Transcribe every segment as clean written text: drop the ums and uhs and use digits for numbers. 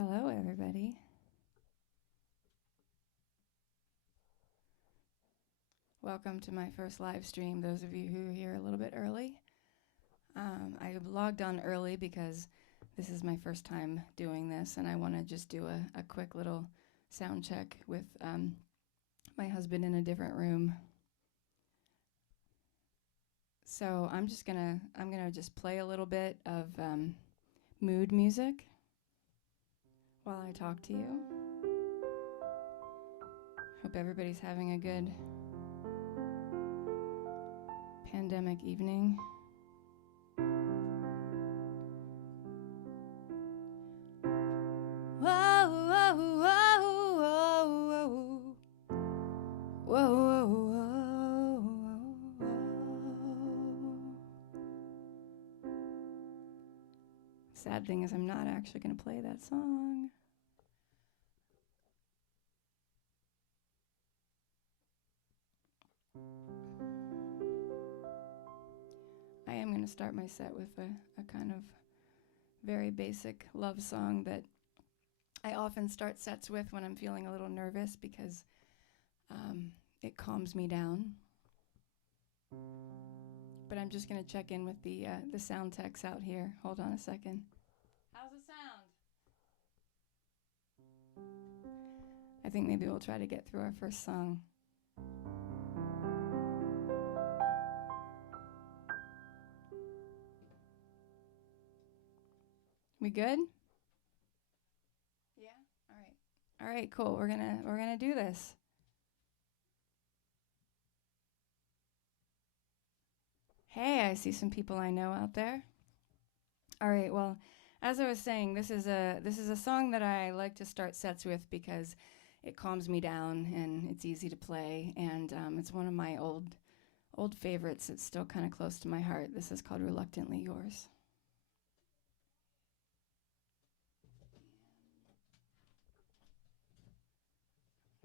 Hello, everybody. Welcome to my first live stream, those of you who are here a little bit early. I logged on early because this is my first time doing this, and I want to just do a quick little sound check with my husband in a different room. So I'm gonna just play a little bit of mood music while I talk to you. Hope everybody's having a good pandemic evening. Whoa, whoa, whoa, whoa, whoa, whoa, whoa, whoa. Sad thing is I'm not actually going to play that song. I am going to start my set with a kind of very basic love song that I often start sets with when I'm feeling a little nervous because it calms me down. But I'm just going to check in with the sound techs out here. Hold on a second. How's the sound? I think maybe we'll try to get through our first song. We good? Yeah? All right. All right, cool. We're gonna do this. Hey, I see some people I know out there. All right, well, as I was saying, this is a song that I like to start sets with because it calms me down and it's easy to play, and it's one of my old favorites. It's still kind of close to my heart. This is called Reluctantly Yours.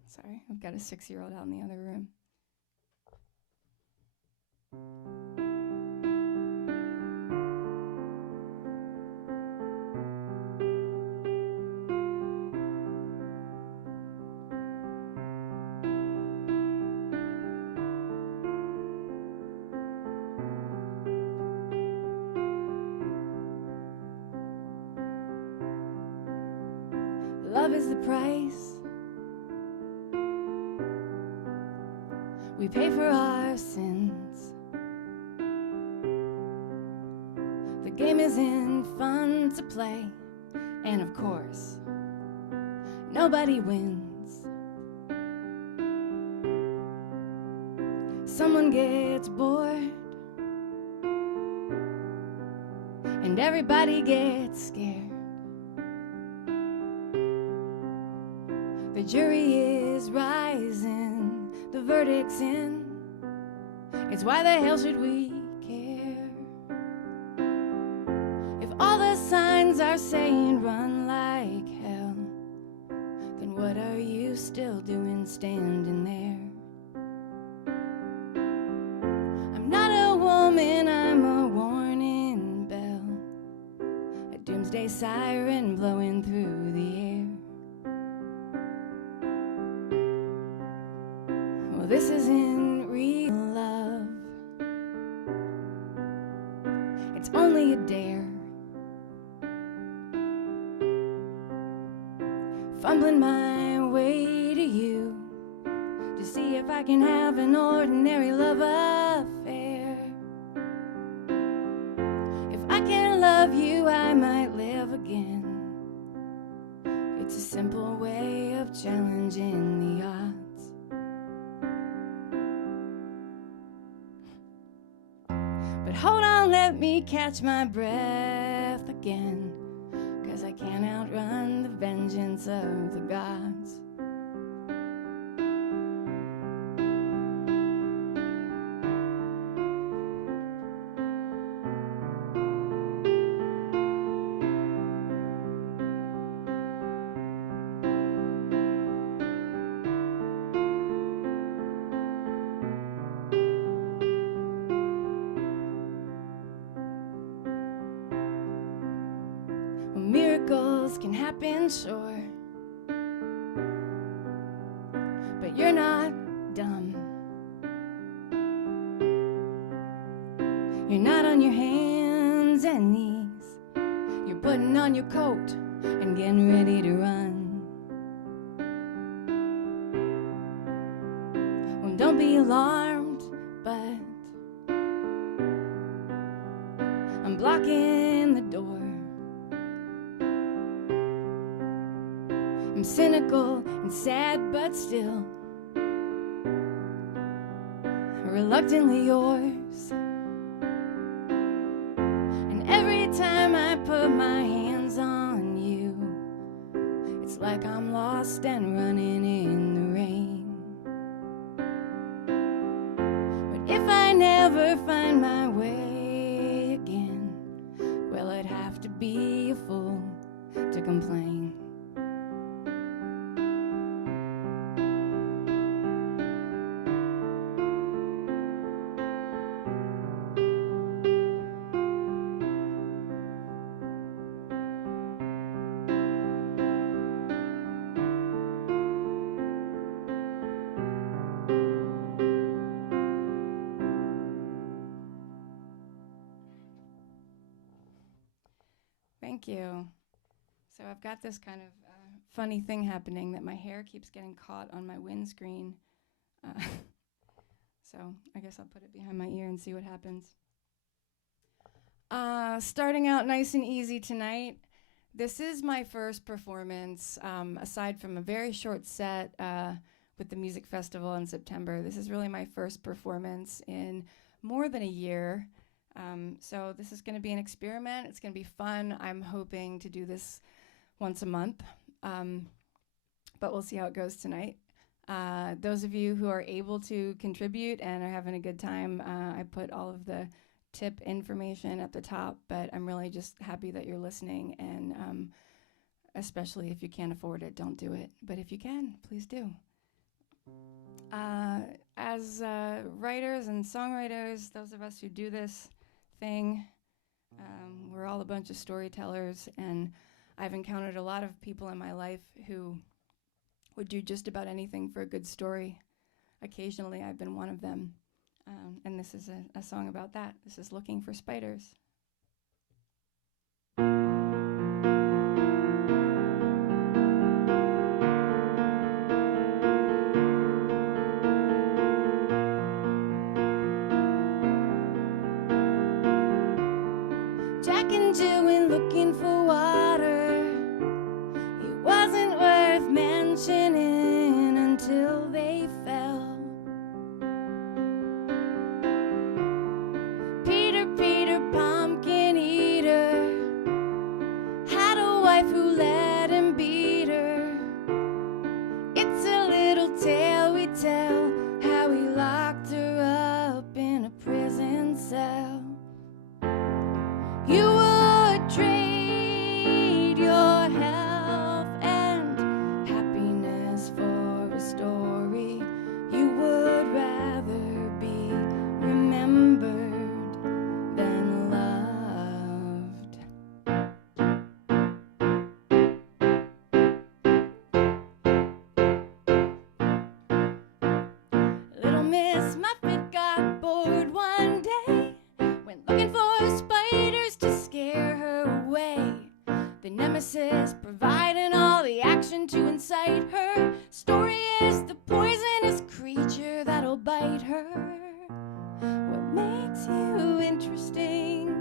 Sorry, I've got a 6-year-old out in the other room. Love is the price we pay for our sins. The game isn't fun to play, and of course, nobody wins. Someone gets bored, and everybody gets scared. The jury is rising, the verdict's in. It's why the hell should we care? If all the signs are saying run like hell, then what are you still doing standing there? I'm not a woman, I'm a warning bell, a doomsday siren blowing through the air. Well, this isn't real love, it's only a dare. Fumbling my way to you to see if I can have an ordinary love affair. If I can love you, I might live again. It's a simple way of challenging the odds. But hold on, let me catch my breath again, 'cause I can't outrun the vengeance of the gods. Miracles else can happen, sure, but you're not dumb. You're not on your hands and knees. You're putting on your coat and getting ready to run. Well, don't be alarmed, but I'm blocking the door. I'm cynical and sad, but still reluctantly yours. And every time I put my hands on you, it's like I'm lost and running in the rain. But if I never find my way again, well, I'd have to be a fool to complain. Thank you. So I've got this kind of funny thing happening that my hair keeps getting caught on my windscreen. So I guess I'll put it behind my ear and see what happens. Starting out nice and easy tonight. This is my first performance, aside from a very short set with the music festival in September. This is really my first performance in more than a year. So this is going to be an experiment. It's going to be fun. I'm hoping to do this once a month, but we'll see how it goes tonight. Those of you who are able to contribute and are having a good time, I put all of the tip information at the top, but I'm really just happy that you're listening, and especially if you can't afford it, don't do it. But if you can, please do. As writers and songwriters, those of us who do this thing, we're all a bunch of storytellers, and I've encountered a lot of people in my life who would do just about anything for a good story. Occasionally I've been one of them, and this is a song about that. This is Looking for Spiders. Jack and Jill went looking for water. It wasn't worth mentioning until they fell. Peter, Peter, pumpkin eater, had a wife who let him beat her. It's a little tale we tell, how he locked her up in a prison cell. You would trade your health and happiness for a story. You would rather be remembered than loved. Little Miss Muffet got bored one day, went looking for spiders to scare her away. The nemesis providing all the action to incite her. Story is the poisonous creature that'll bite her. What makes you interesting?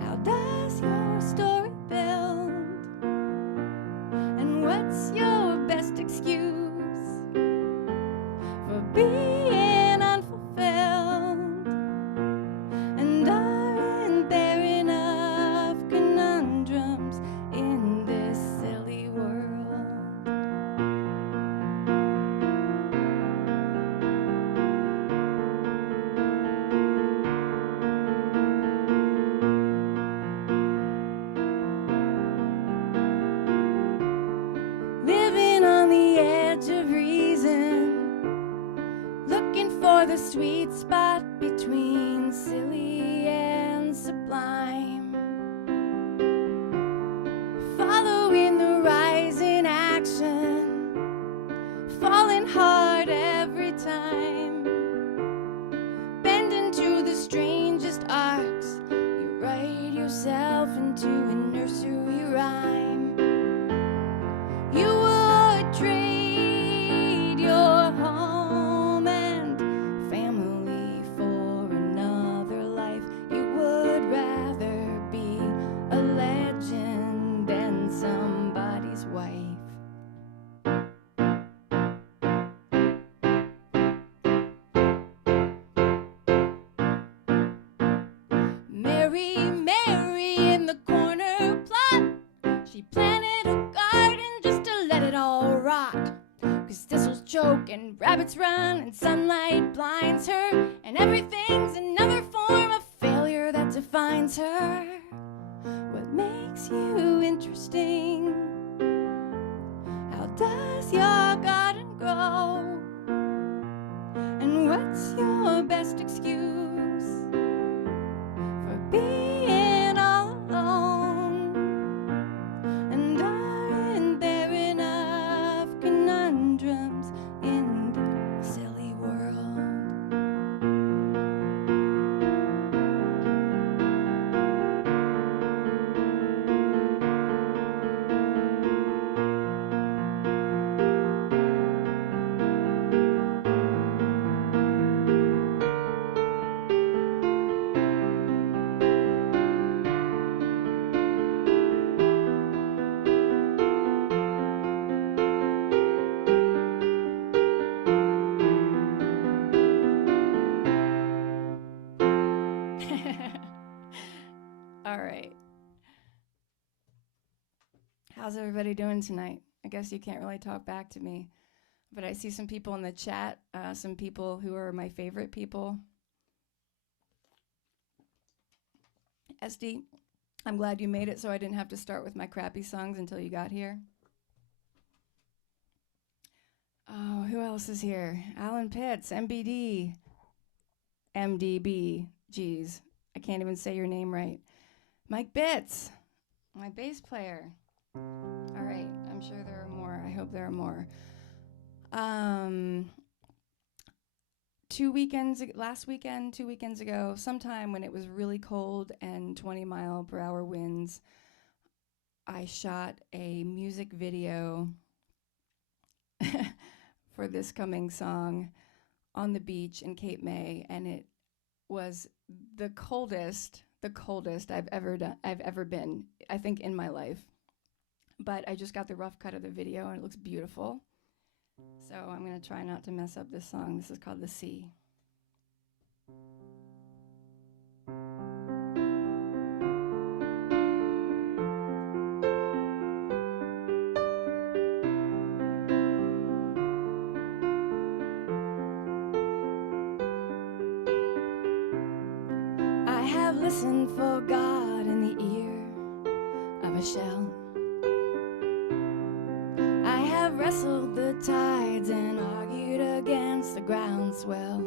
How does your story build? And what's your best excuse for being unfulfilled? And aren't there enough conundrums in this silly world? Living on the edge of reason, looking for the sweet spot between silly and sublime. Mary, Mary in the corner plot. She planted a garden just to let it all rot. 'Cause thistles choke and rabbits run and sunlight blinds her, and everything's another form of failure that defines her. What makes you interesting? How does your garden grow? And what's your best excuse for being all alone? And aren't there enough conundrums in the silly world? All right. How's everybody doing tonight? I guess you can't really talk back to me, but I see some people in the chat, some people who are my favorite people. SD, I'm glad you made it so I didn't have to start with my crappy songs until you got here. Oh, who else is here? Alan Pitts, MBD, MDB, geez, I can't even say your name right. Mike Bitts, my bass player. All right, I'm sure there are more. I hope there are more. 2 weekends ago, sometime when it was really cold and 20-mile-per-hour winds, I shot a music video for this coming song on the beach in Cape May, and it was the coldest I've ever been, I think, in my life. But I just got the rough cut of the video, and it looks beautiful. So I'm going to try not to mess up this song. This is called The Sea. I have listened for God in the ear of a shell. I have wrestled the tides and argued against the groundswell.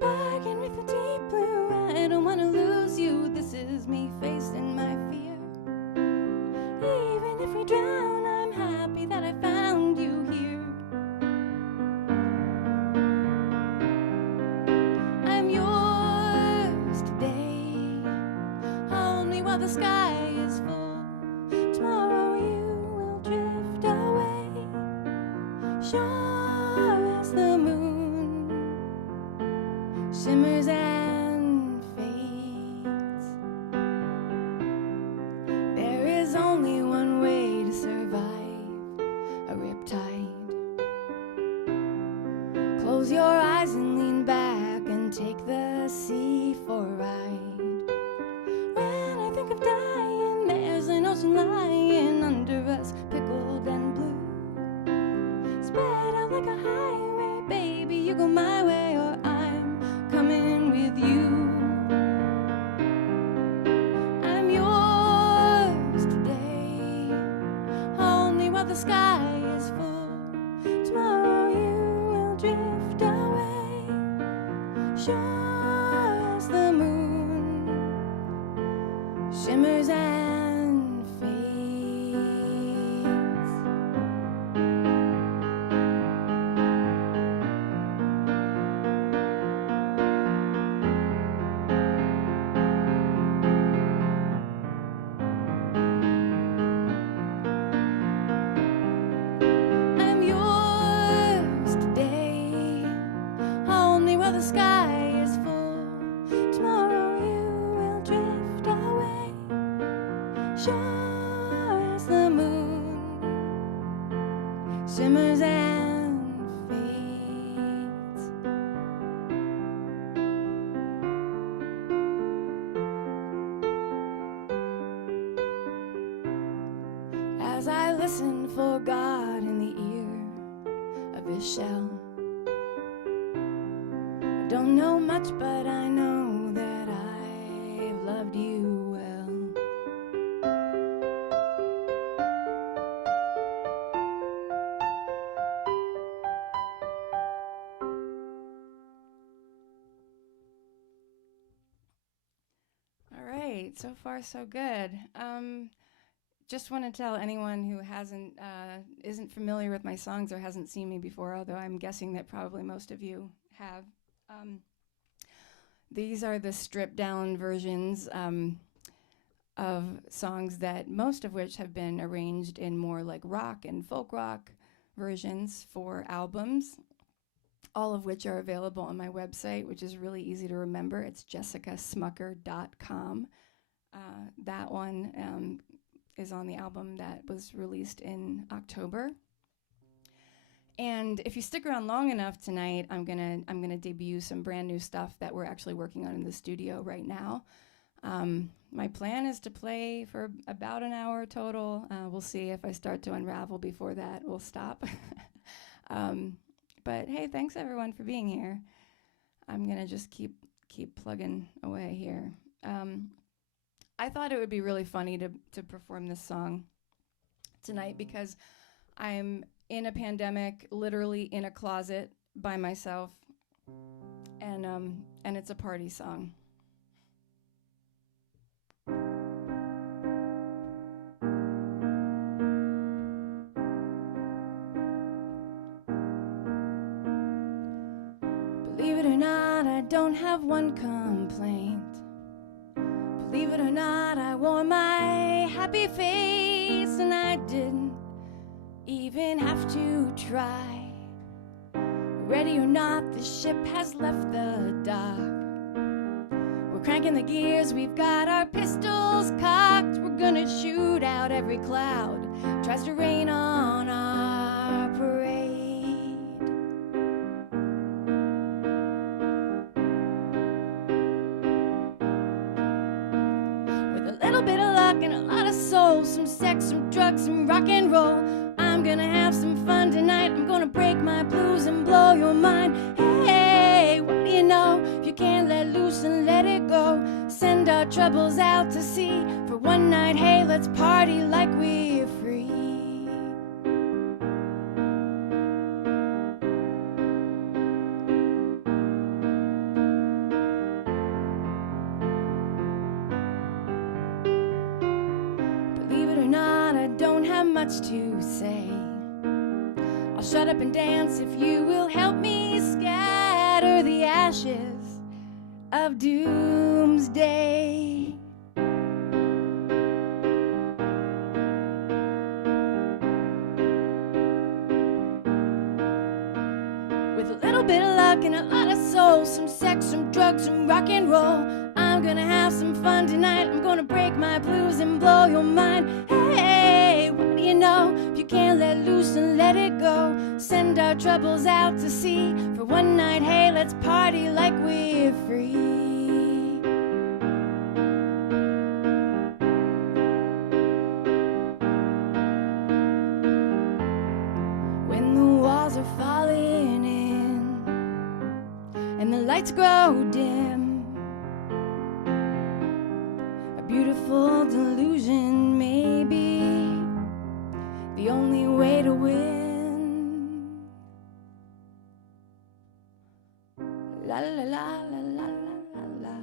Bargain with the deep blue, I don't want to lose you. This is me facing my fear. Even if we drown, I'm happy that I found you here. I'm yours today. Hold me while the sky is full. Tomorrow you will drift away, sure as the moon shimmers and fades. There is only one way to survive a riptide. Close your eyes and lean back and take the sea for a ride. When I think of dying, there's an ocean lying under us, pickled and blue. Spread out like a highway, baby, you go my way or I'm coming with you. I'm yours today. Hold me while the sky is full. Tomorrow you will drift away, sure as the moon shimmers and fades. I'm yours today. Hold me while the sky is full. Tomorrow you will drift away, sure as the moon shimmers and fades. listen for God in the ear of his shell. I don't know much, but I know that I've loved you well. All right, so far so good. Just want to tell anyone who isn't familiar with my songs or hasn't seen me before, although I'm guessing that probably most of you have. These are the stripped down versions of songs that most of which have been arranged in more like rock and folk rock versions for albums, all of which are available on my website, which is really easy to remember. It's jessicasmucker.com. That one is on the album that was released in October. And if you stick around long enough tonight, I'm gonna debut some brand new stuff that we're actually working on in the studio right now. My plan is to play for about an hour total. We'll see if I start to unravel before that. We'll stop. But hey, thanks everyone for being here. I'm gonna just keep plugging away here. I thought it would be really funny to perform this song tonight because I'm in a pandemic, literally in a closet by myself, and it's a party song. Believe it or not, I don't have one complaint. Believe it or not, I wore my happy face and I didn't even have to try. Ready or not, the ship has left the dock. We're cranking the gears, we've got our pistols cocked. We're gonna shoot out every cloud tries to rain on our parade. With a little bit of luck and a lot of soul, some sex, some drugs, some rock and roll, I'm gonna have some fun tonight. I'm gonna break my blues and blow your mind. Hey, what do you know? If you can't let loose and let it go, send our troubles out to sea for one night. Hey, let's party like we're free. Believe it or not, I don't have much to say. I'll shut up and dance if you will help me scatter the ashes of doomsday. With a little bit of luck and a lot of soul, some sex, some drugs, some rock and roll, I'm gonna have some fun tonight. I'm gonna break my blues and blow your mind. Hey, what do you know? If you can't let loose and let it go, send our troubles out to sea for one night. Hey, let's party like we're free. When the walls are falling in and the lights grow dim, a beautiful delusion may be the only way to win. La la la la la la la la.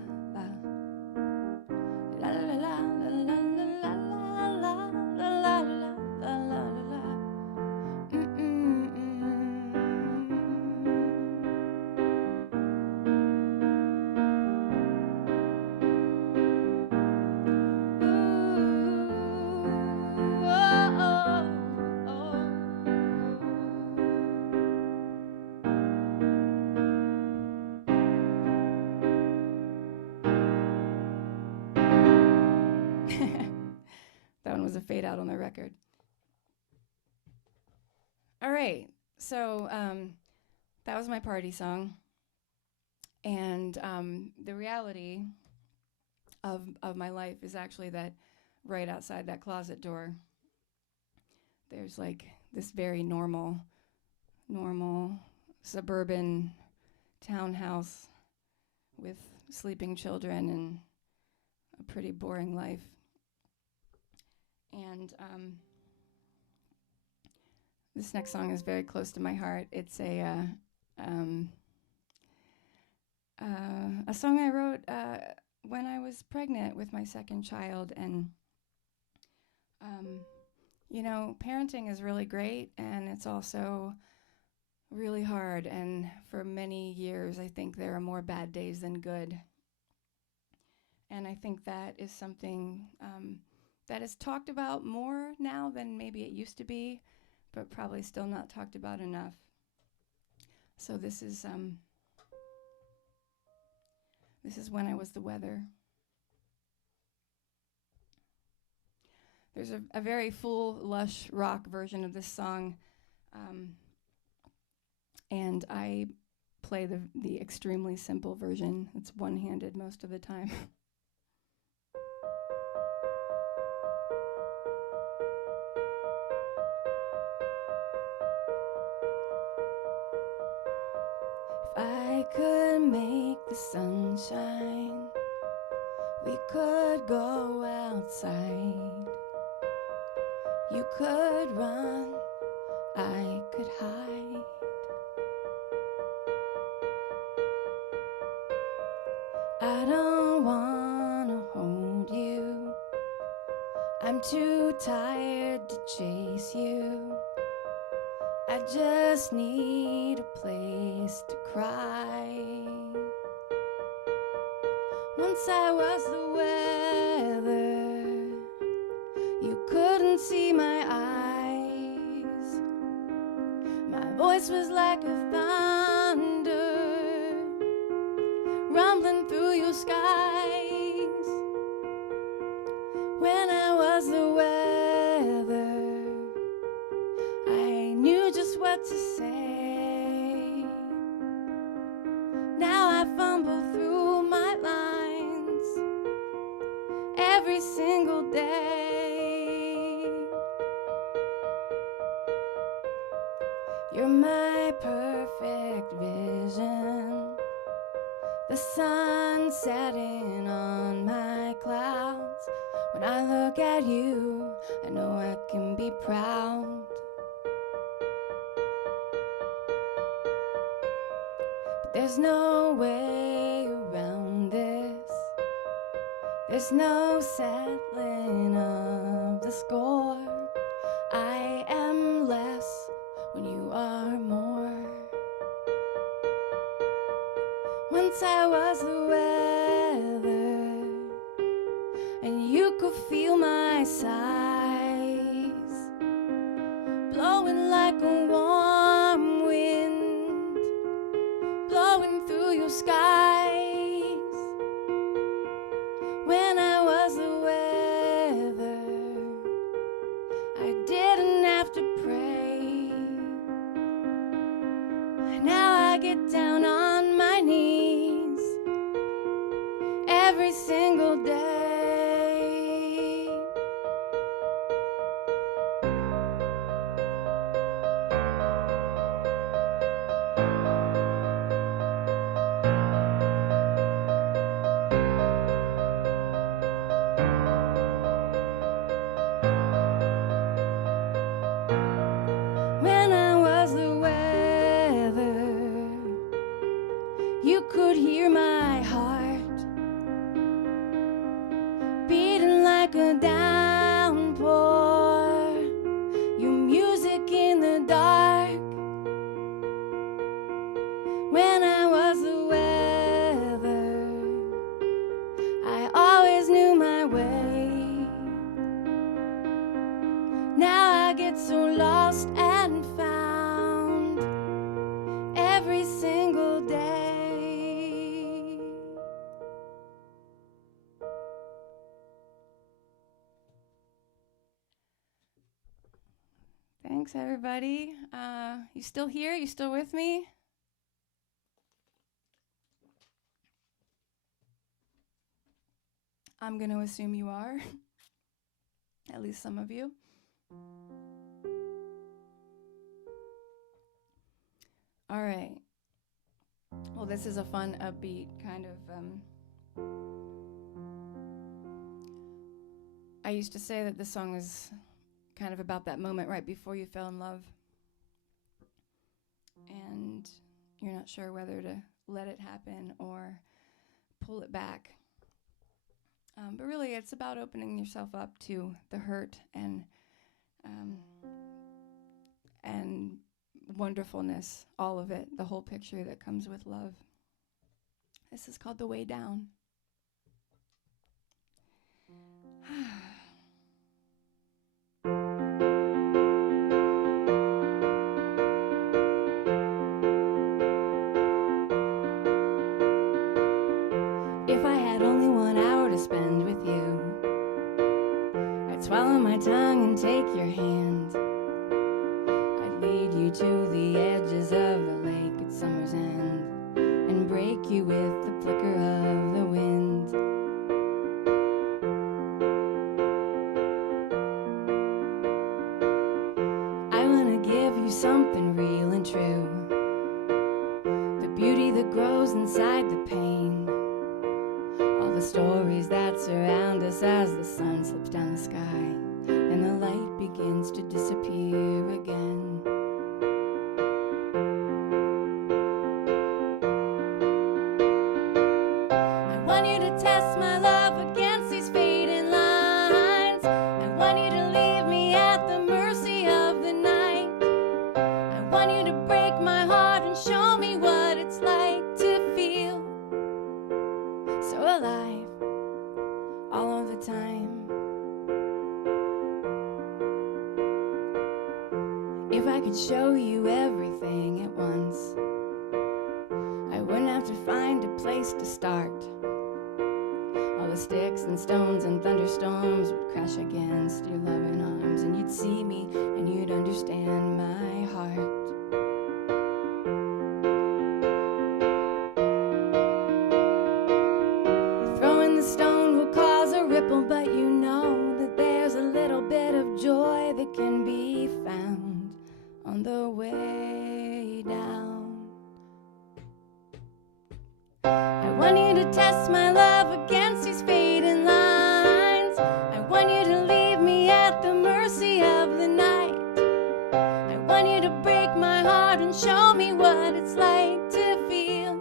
La la la la la la la la la la la la. That one was a fade out on the record. All right, so that was my party song. And the reality of my life is actually that right outside that closet door, there's like this very normal suburban townhouse with sleeping children and a pretty boring life. And this next song is very close to my heart. It's a song I wrote when I was pregnant with my second child. And you know, parenting is really great, and it's also really hard. And for many years, I think there are more bad days than good. And I think that is something that is talked about more now than maybe it used to be, but probably still not talked about enough. So this is When I Was the Weather. There's a very full, lush rock version of this song, and I play the extremely simple version. It's one-handed most of the time. If I could make the sun shine, we could go outside. You could run, I could hide. I don't wanna hold you, I'm too tired to chase you. I just need a place to cry. Once I was the weather, you couldn't see my eyes. My voice was like a thunder rumbling through your skies. When I was the weather, I knew just what to say. Now I fumble through my lines every single day. You're my perfect vision, the sun setting on my clouds. When I look at you, I know I can be proud. But there's no way around this. There's no settling of the score. I am less when you are more. Once I was the weather, and you could feel my sighs blowing like a warm wind, blowing through your skies. When I was the weather, I didn't have to pray. Now I get down on my knees every single day. When I was the weather, you could hear my heart beating like a downpour, your music in the dark. When I was the weather, I always knew my way. Now I get so lost and found every single day. Thanks, everybody. You still here? You still with me? I'm going to assume you are, at least some of you. All right. Well, this is a fun, upbeat kind of. I used to say that this song is kind of about that moment right before you fell in love, and you're not sure whether to let it happen or pull it back. But really, it's about opening yourself up to the hurt um, and wonderfulness, all of it, the whole picture that comes with love. This is called The Way Down. If I had only 1 hour to spend with you, I'd swallow my tongue and take your hand. I'd lead you to the edges of the lake at summer's end and break you with the flicker of the wind. I wanna give you something real and true, the beauty that grows inside the pain, all the stories that surround us as the sun slips down the sky and the light begins to disappear again. I want you to test my love against these fading lines. I want you to leave me at the mercy of the night. I want you to break my heart and show me what it's like to feel so alive all of the time. If I could show you everything at once, I wouldn't have to find a place to start. All the sticks and stones and thunderstorms would crash against your loving arms, and you'd see me and you'd understand my heart. Throwing the stone will cause a ripple, but you know that there's a little bit of joy that can be found on the way down. I want you to test my love against these fading lines. I want you to leave me at the mercy of the night. I want you to break my heart and show me what it's like to feel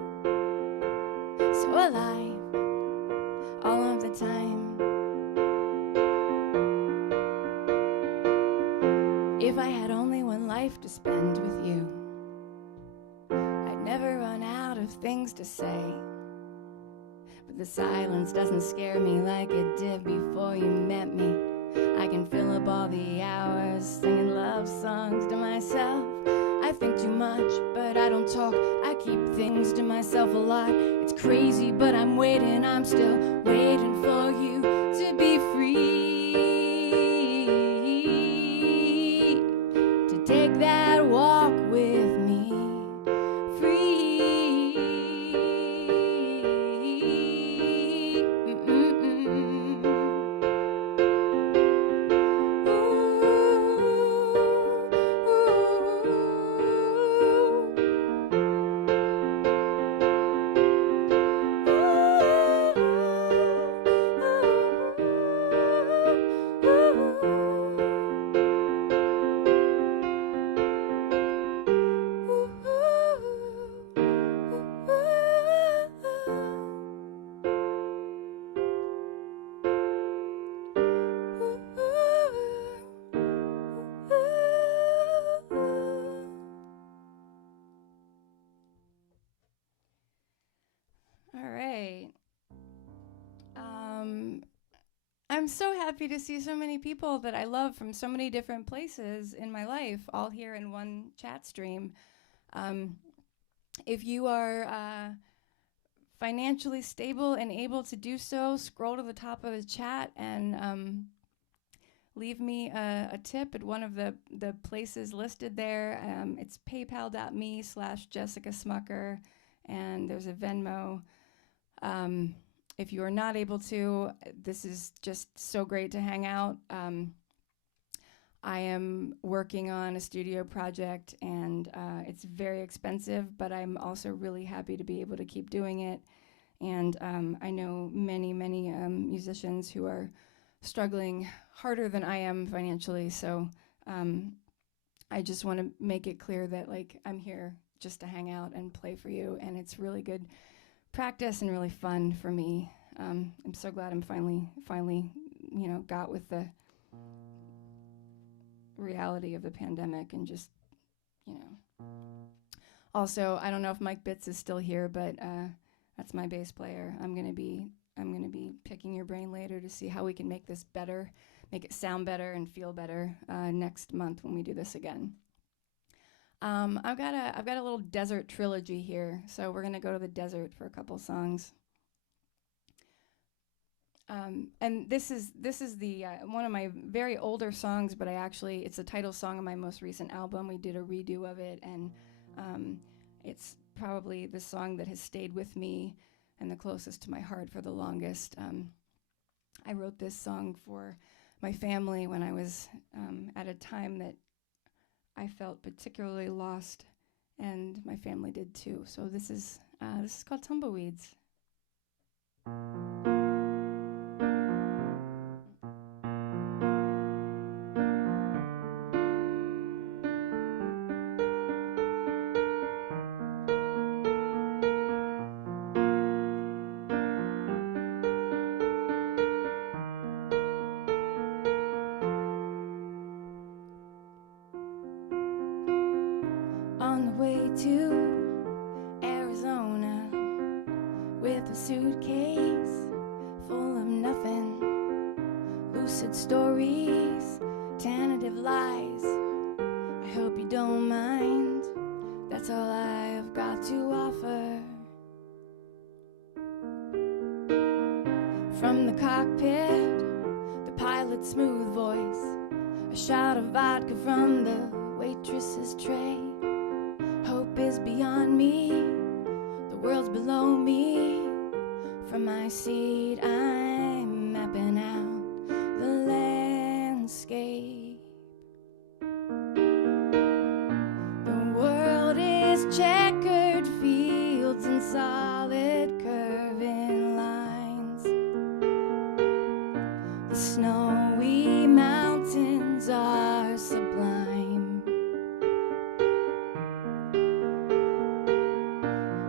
so alive all of the time. If I had only 1 life to spend with you, I'd never run out of things to say. But the silence doesn't scare me like it did before you met me. I can fill up all the hours singing love songs to myself. I think too much, but I don't talk. I keep things to myself a lot. It's crazy, but I'm waiting. I'm still waiting for you to be free, to take that walk with me, free. All right. I'm so happy to see so many people that I love from so many different places in my life, all here in one chat stream. If you are financially stable and able to do so, scroll to the top of the chat and leave me a tip at one of the places listed there. It's paypal.me/Jessica Smucker, and there's a Venmo. If you are not able to, this is just so great to hang out. I am working on a studio project, and it's very expensive, but I'm also really happy to be able to keep doing it. And I know many, many musicians who are struggling harder than I am financially. So I just want to make it clear that like I'm here just to hang out and play for you, and it's really good practice and really fun for me. I'm so glad I'm finally, got with the reality of the pandemic and just, you know. Also, I don't know if Mike Bitts is still here, but that's my bass player. I'm gonna be picking your brain later to see how we can make this better, make it sound better and feel better next month when we do this again. I've got a little desert trilogy here, so we're gonna go to the desert for a couple songs. And this is the one of my very older songs, but it's the title song of my most recent album. We did a redo of it, and it's probably the song that has stayed with me and the closest to my heart for the longest. I wrote this song for my family when I was at a time that I felt particularly lost, and my family did too. So this is called Tumbleweeds. On the way to Arizona with a suitcase full of nothing, lucid stories, tentative lies. I hope you don't mind, that's all I've got to offer. From the cockpit, the pilot's smooth voice, a shot of vodka from the waitress's tray. Hope is beyond me, the world's below me. From my seat I'm mapping out the landscape. The world is checkered fields and solid curving lines. The snowy mountains are sublime.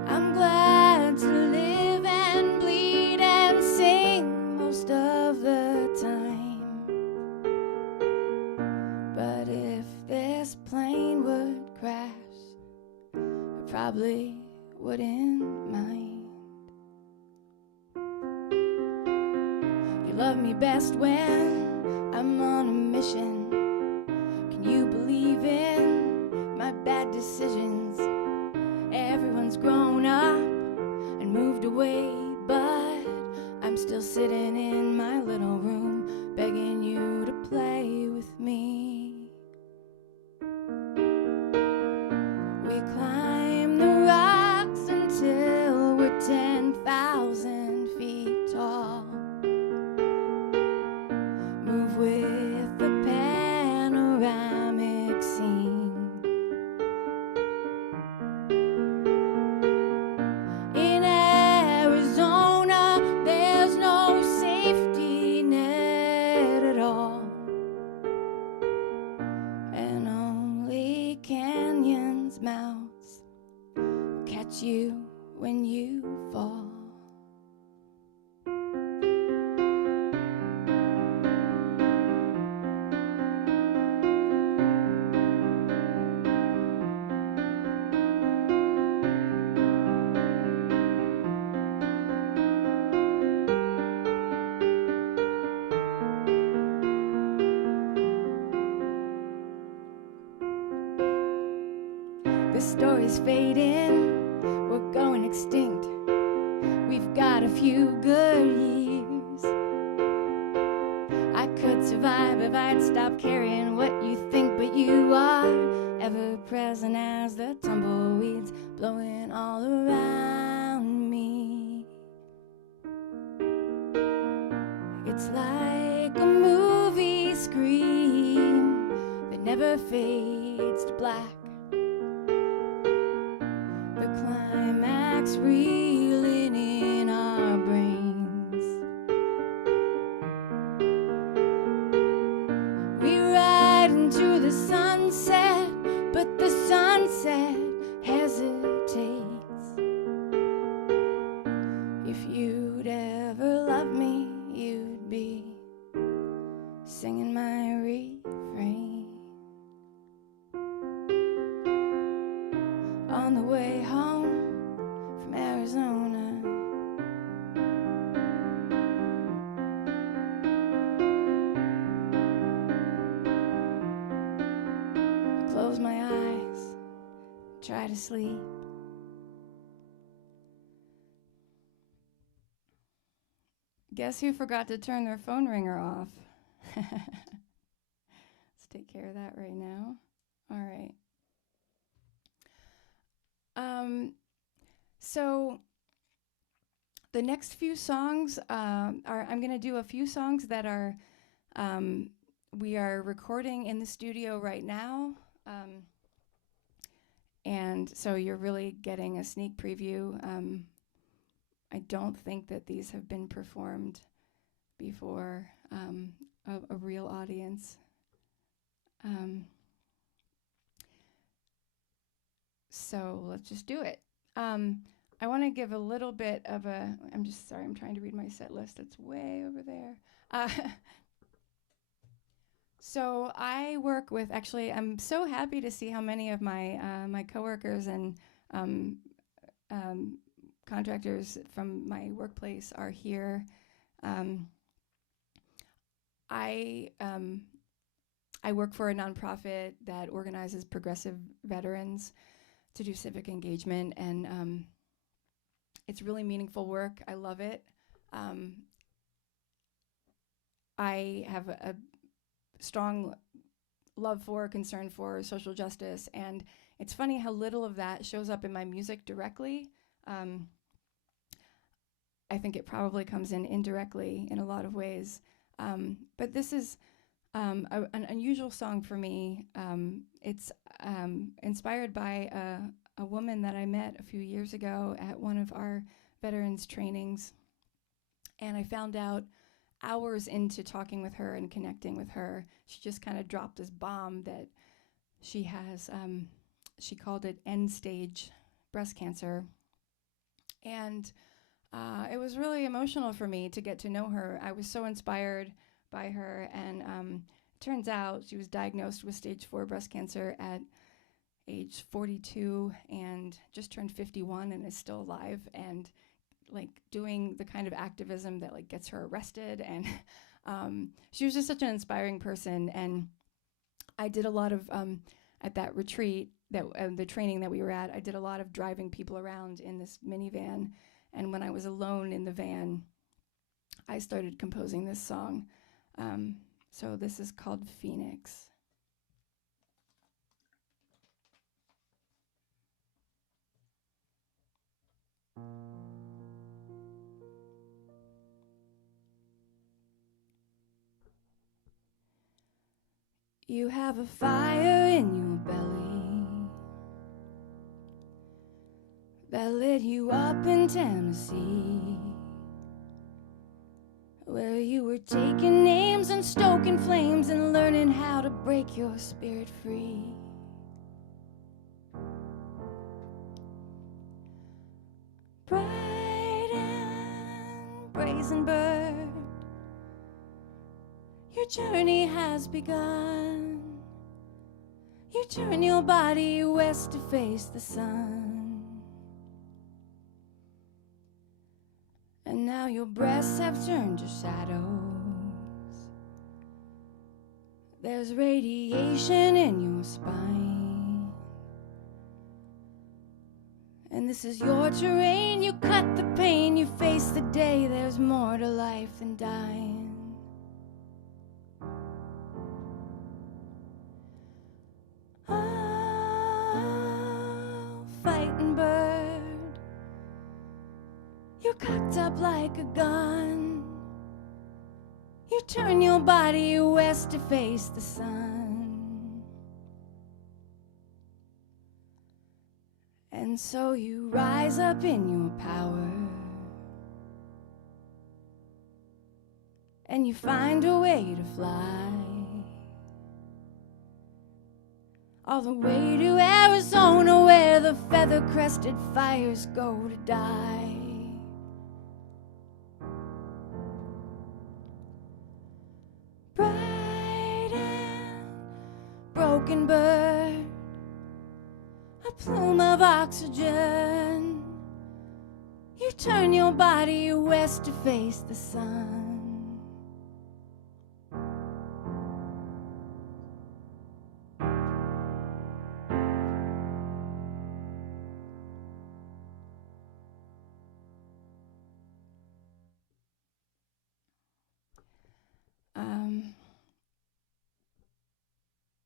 I'm glad to live and bleed and sing most of the time. But if this plane would crash, I probably wouldn't mind. You love me best when I'm on a mission. Can you believe in my bad decisions? Everyone's grown up and moved away, but I'm still sitting in my little room begging you to play with me. We climb the rocks until we're 10,000 feet tall. Move with the panoramic scene. In Arizona, there's no safety net at all, and only canyons' mouths will catch you when you fall. This story's fading, we're going extinct. We've got a few good years. I could survive if I'd stop caring what you think, but you are ever present as the tumbleweeds blowing all around me. It's like a movie screen never fades to black. The climax reeling in our brains. We ride into the sunset, but the sunset hesitates. If you'd ever love me, you'd be singing my refrain. On the way home from Arizona, I close my eyes, try to sleep. Guess who forgot to turn their phone ringer off? Let's take care of that right now. All right. So the next few songs I'm going to do a few songs that are we are recording in the studio right now, and so you're really getting a sneak preview. I don't think that these have been performed before a real audience. So let's just do it. I want to give a little bit of a, I'm just sorry, I'm trying to read my set list. It's way over there. So I work with, actually, I'm so happy to see how many of my my coworkers and contractors from my workplace are here. I work for a nonprofit that organizes progressive veterans to do civic engagement, and it's really meaningful work. I love it. I have a strong love for, concern for social justice, and it's funny how little of that shows up in my music directly. I think it probably comes in indirectly in a lot of ways. But this is an unusual song for me. It's inspired by a woman that I met a few years ago at one of our veterans trainings. And I found out hours into talking with her and connecting with her, she just kind of dropped this bomb that she has, she called it end-stage breast cancer. And it was really emotional for me to get to know her. I was so inspired by her, and turns out she was diagnosed with stage 4 breast cancer at age 42 and just turned 51 and is still alive and like doing the kind of activism that like gets her arrested. And she was just such an inspiring person. And I did a lot of at that retreat, that the training that we were at, I did a lot of driving people around in this minivan. And when I was alone in the van, I started composing this song. So this is called Phoenix. You have a fire in your belly that lit you up in Tennessee, where you were taking names and stoking flames and learning how to break your spirit free. Bright and brazen bird, your journey has begun. You turn your body west to face the sun, and now your breasts have turned to shadows. There's radiation in your spine, and this is your terrain. You cut the pain, you face the day. There's more to life than dying. Fighting bird, you're cocked up like a gun. You turn your body west to face the sun, And so you rise up in your power, and you find a way to fly all the way to Arizona, where the feather-crested fires go to die. Bright and broken bird, a plume of oxygen, you turn your body west to face the sun.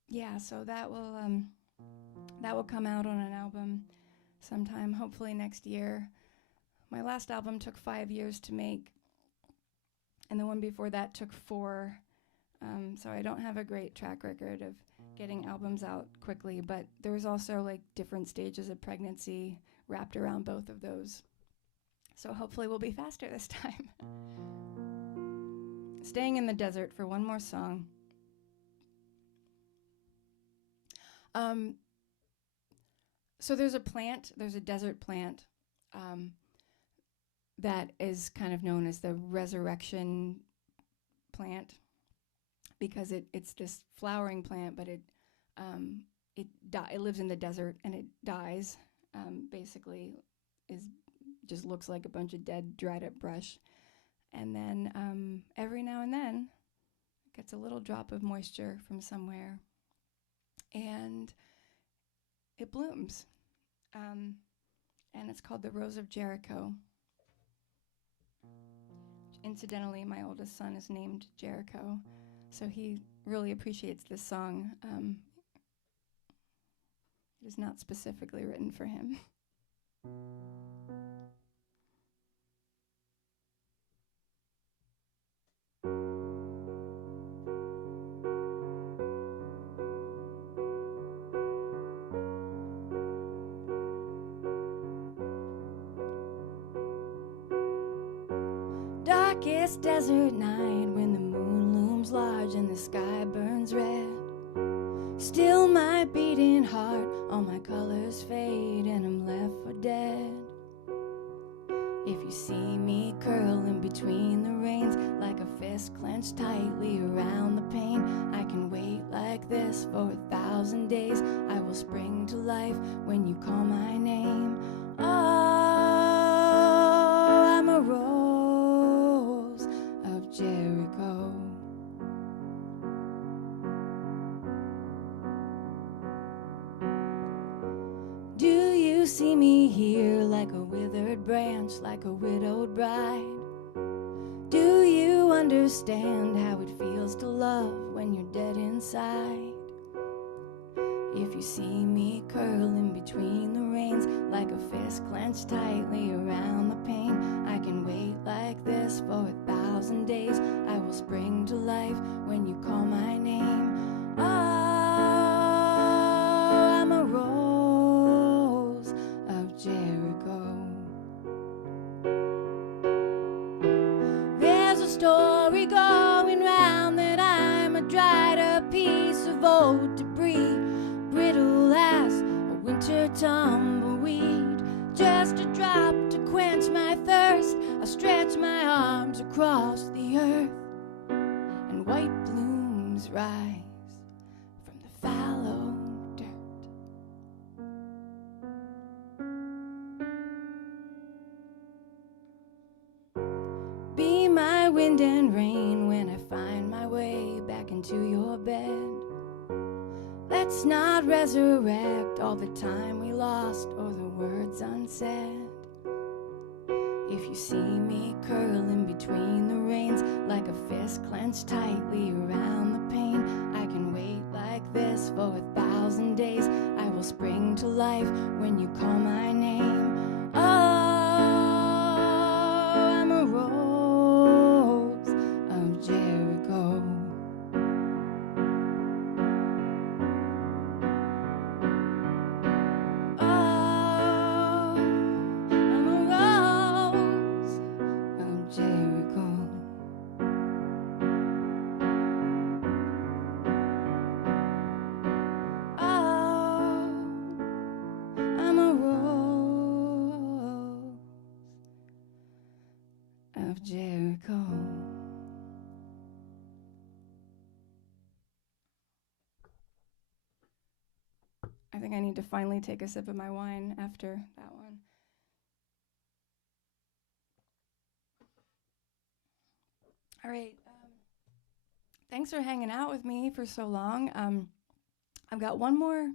Yeah, so that will come out on an album sometime, hopefully next year. My last album took 5 years to make, and the one before that took 4. So I don't have a great track record of getting albums out quickly, but there was also like different stages of pregnancy wrapped around both of those. So hopefully we'll be faster this time. Staying in the desert for one more song. So there's a desert plant that is kind of known as the resurrection plant, because it's this flowering plant, but it lives in the desert and it dies. Basically, just looks like a bunch of dead, dried up brush, and then every now and then it gets a little drop of moisture from somewhere, and it blooms. And it's called the Rose of Jericho. Incidentally, my oldest son is named Jericho, so he really appreciates this song. It is not specifically written for him. Darkest desert night, when the moon looms large and the sky burns red, still my beating heart, all my colors fade, and I'm left for dead. If you see me curling between the reins, like a fist clenched tightly around the pain, I can wait like this for 1,000 days. I will spring to life when you call my name. Oh, I'm a rose of Jericho. Do you see me here like a withered branch, like a widowed bride? Do you understand how it feels to love when you're dead inside? If you see me curling between the reins, like a fist clenched tightly around the pain, I can wait like this for 1,000 days. I will spring to life when you call my name. Oh, I'm a rose of Jericho. There's a story going round that I'm a dried up piece of old debris, brittle as a winter tumbleweed, just a drop to quench my thirst. I stretch my arms across the earth, and white blooms rise from the fallow dirt. Be my wind and rain when I find my way back into your bed. Let's not resurrect all the time we lost or the words unsaid. If you see me curling between the reins, like a fist clenched tightly around the pain, I can wait like this for 1,000 days. I will spring to life when you call my name. Oh, I'm a rose of Jericho. Oh, of Jericho. I think I need to finally take a sip of my wine after that one. All right. Thanks for hanging out with me for so long. I've got one more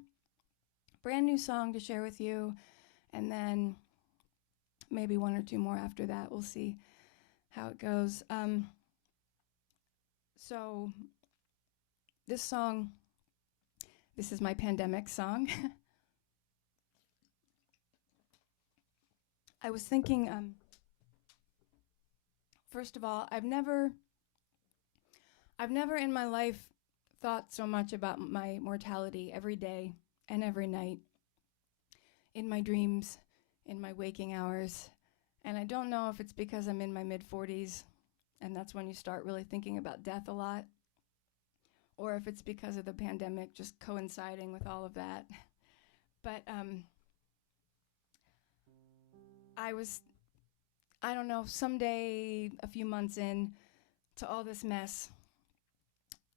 brand new song to share with you, and then maybe one or two more after that. We'll see how it goes. So this song, this is my pandemic song. I was thinking, first of all, I've never in my life thought so much about my mortality every day and every night, in my dreams, in my waking hours. And I don't know if it's because I'm in my mid-40s, and that's when you start really thinking about death a lot, or if it's because of the pandemic just coinciding with all of that. But I don't know, someday, a few months in to all this mess,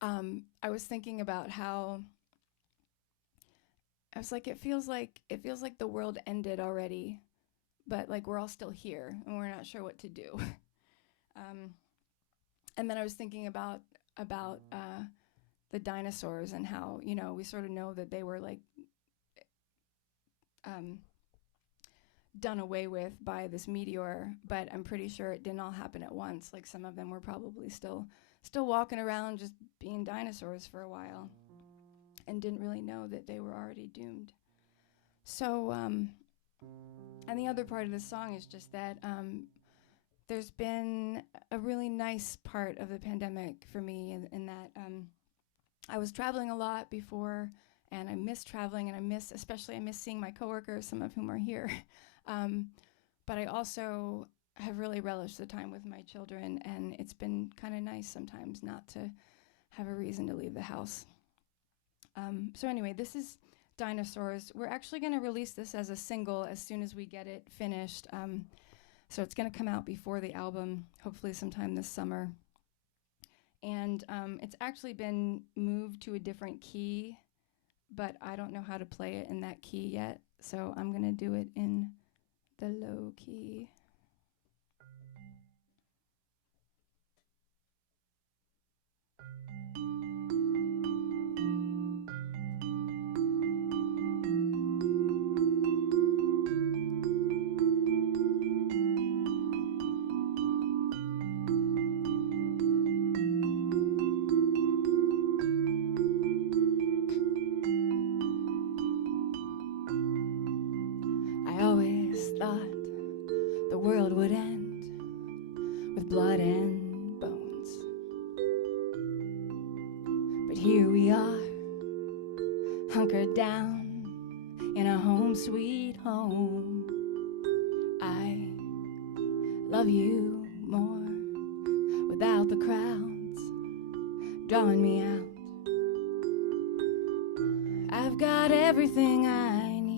I was thinking about how I was like, it feels like the world ended already, but like we're all still here and we're not sure what to do. And then I was thinking about the dinosaurs and how, you know, we sort of know that they were like done away with by this meteor, but I'm pretty sure it didn't all happen at once. Like some of them were probably still walking around just being dinosaurs for a while and didn't really know that they were already doomed. So, and the other part of the song is just that there's been a really nice part of the pandemic for me in that I was traveling a lot before, and I miss traveling, and I miss seeing my coworkers, some of whom are here. But I also have really relished the time with my children, and it's been kind of nice sometimes not to have a reason to leave the house. So anyway, this is Dinosaurs. We're actually going to release this as a single as soon as we get it finished. So it's going to come out before the album, hopefully sometime this summer. And it's actually been moved to a different key, but I don't know how to play it in that key yet. So I'm going to do it in the low key. I always thought the world would end with blood and bones. But here we are, hunkered down in a home sweet home. I love you more without the crowds drawing me out. I've got everything I need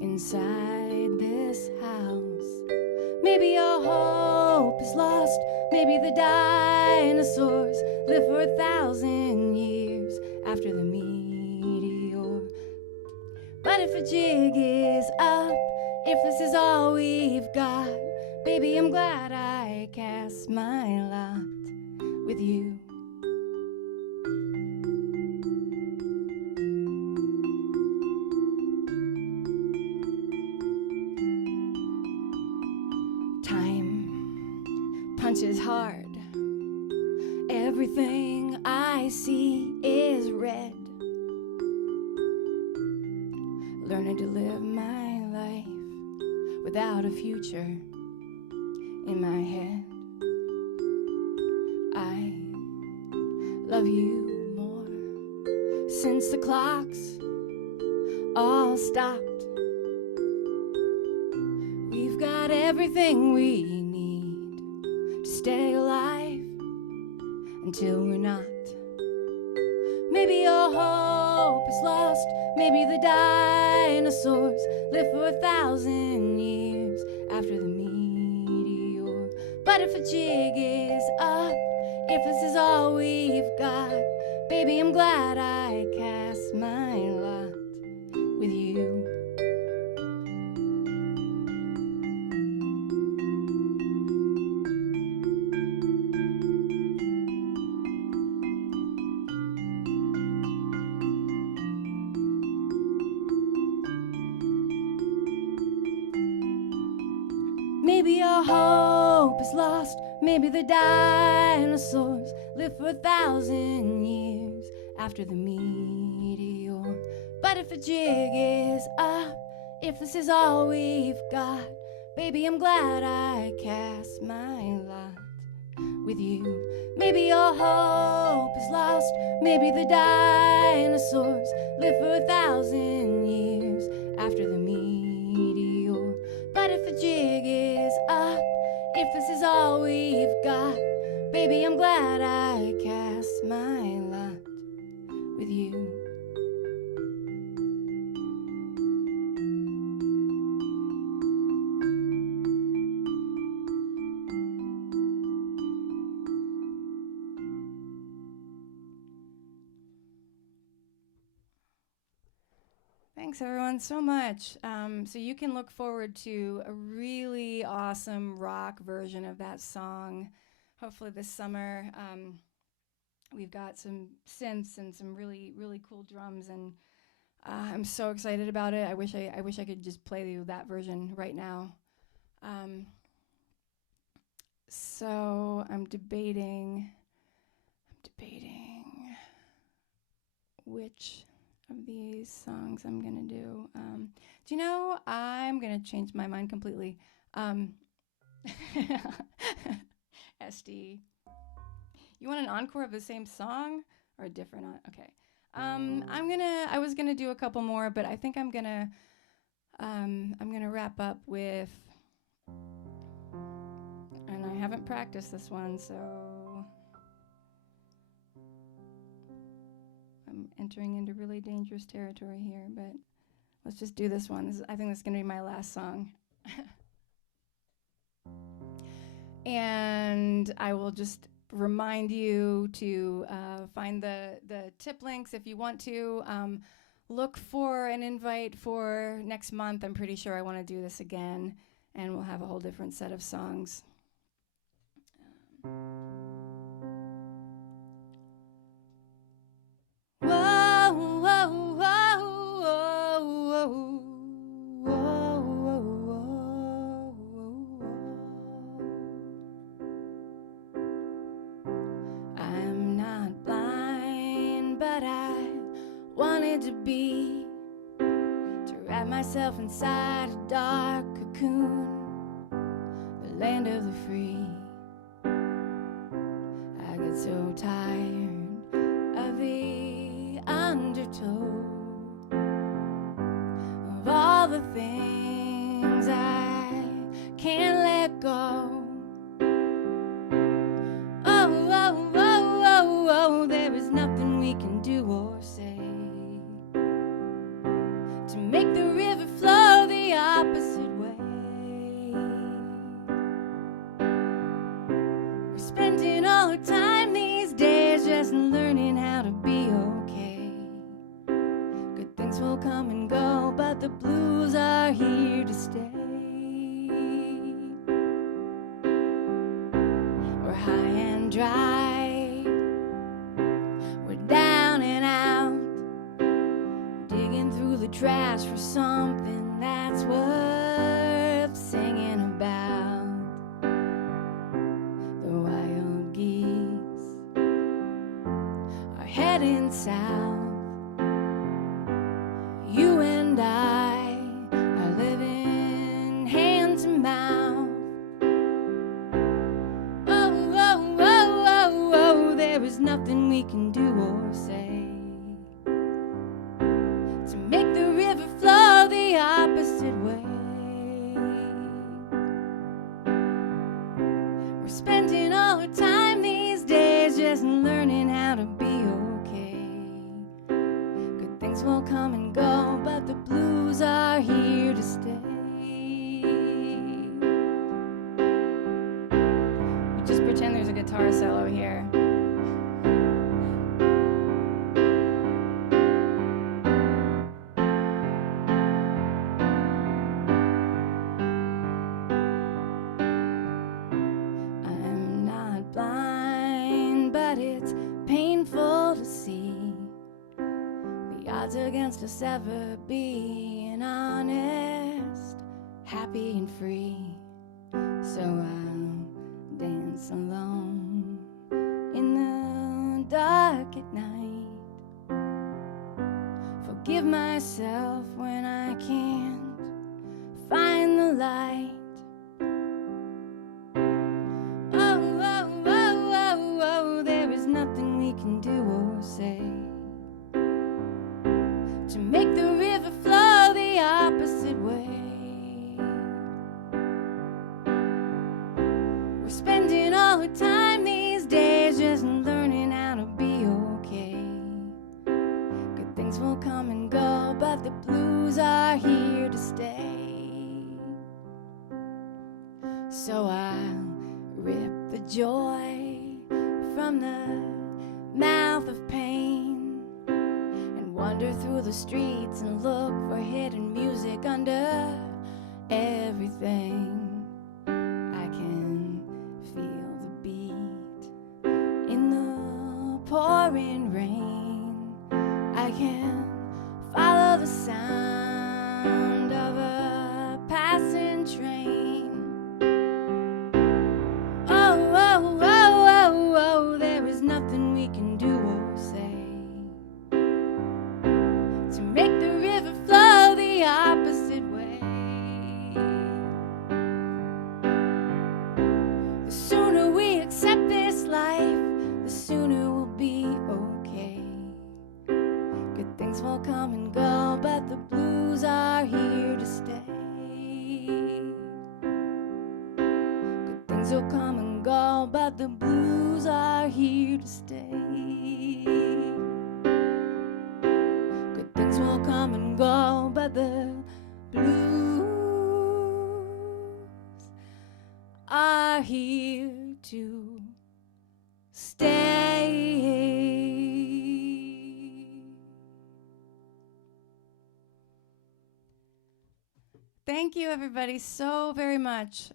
inside this house. Maybe your hope is lost. Maybe the dinosaurs live for 1,000 years after the meteor. But if a jig is up, if this is all we've got, baby, I'm glad I cast my lot with you. Time punches hard. Everything I see is red. Learning to live my life without a future in my head. I love you more since the clocks all stopped. We've got everything we need to stay alive until we're not. Maybe your hope is lost. Maybe the dinosaurs live for 1,000 years after the meteor. But if a jig is up, if this is all we've got, baby, I'm glad I cast my lot with you. Maybe your hope is lost. Maybe the dinosaurs live for 1,000 years after the meteor. But if a jig is up, if this is all we've got, baby, I'm glad I cast my lot with you. Maybe your hope is lost. Maybe the dinosaurs live for 1,000 years after the meteor. But if a jig is up, if this is all we've got, baby, I'm glad I cast my lot with you. Thanks, everyone, so much. So you can look forward to a really awesome rock version of that song, hopefully this summer. We've got some synths and some really, really cool drums, and I'm so excited about it. I wish I could just play you that version right now. So I'm debating which of these songs I'm gonna do. Do you know, I'm gonna change my mind completely. SD. You want an encore of the same song or a different okay. I was gonna do a couple more, but I think I'm gonna wrap up with, and I haven't practiced this one, so I'm entering into really dangerous territory here, but let's just do this one. I think this is going to be my last song. And I will just remind you to find the tip links if you want to. Look for an invite for next month. I'm pretty sure I want to do this again, and we'll have a whole different set of songs. I'm not blind, but I wanted to be, to wrap myself inside a dark cocoon, the land of the free. I get so tired of the undertow of all the things I can't let go. Oh, there is nothing we can do or say to make the river flow the opposite way. We're spending all our time these days just learning how to be okay. Good things will come and go, but the blues are here to stay. We're high and dry, we're down and out, digging through the trash for something that's worth singing about. The wild geese are heading south. You and I are living hand to mouth. Oh, there is nothing we can do or say to make the river flow the opposite way. We're spending all our time these days just learning how to be okay. Good things will come and go, but the blues are here to stay. pretend there's a guitar solo here. I'm not blind, but it's painful to see the odds against us ever being honest, happy and free. So I'll dance alone in the dark at night. Forgive myself when I can't find the light. Oh, oh, oh, oh, oh, there is nothing we can do or say to make the river flow the opposite way. We're spending all our time these days just learning how to be okay. Good things will come and go, but the blues are here to stay. So I'll rip the joy from the mouth of pain and wander through the streets and look for hidden music under everything. I can feel the beat in the pouring rain. I can follow the sound of a passing train. Oh, oh, oh, oh, oh, there is nothing we can do or say to make the river flow the opposite way. The sooner we accept this life, the sooner we'll be okay. Good things will come and go, but the blues are here to stay. Good things will come and go, but the blues are here to stay. Good things will come and go, but the blues are here to stay. Thank you, everybody, so very much.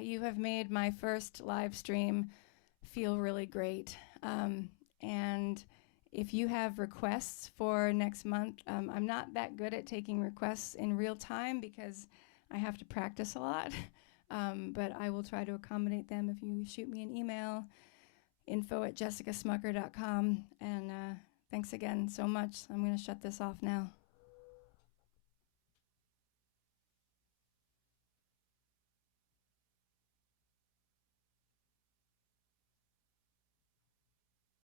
You have made my first live stream feel really great. And if you have requests for next month, I'm not that good at taking requests in real time because I have to practice a lot. But I will try to accommodate them if you shoot me an email, info@jessicasmucker.com. And thanks again so much. I'm going to shut this off now.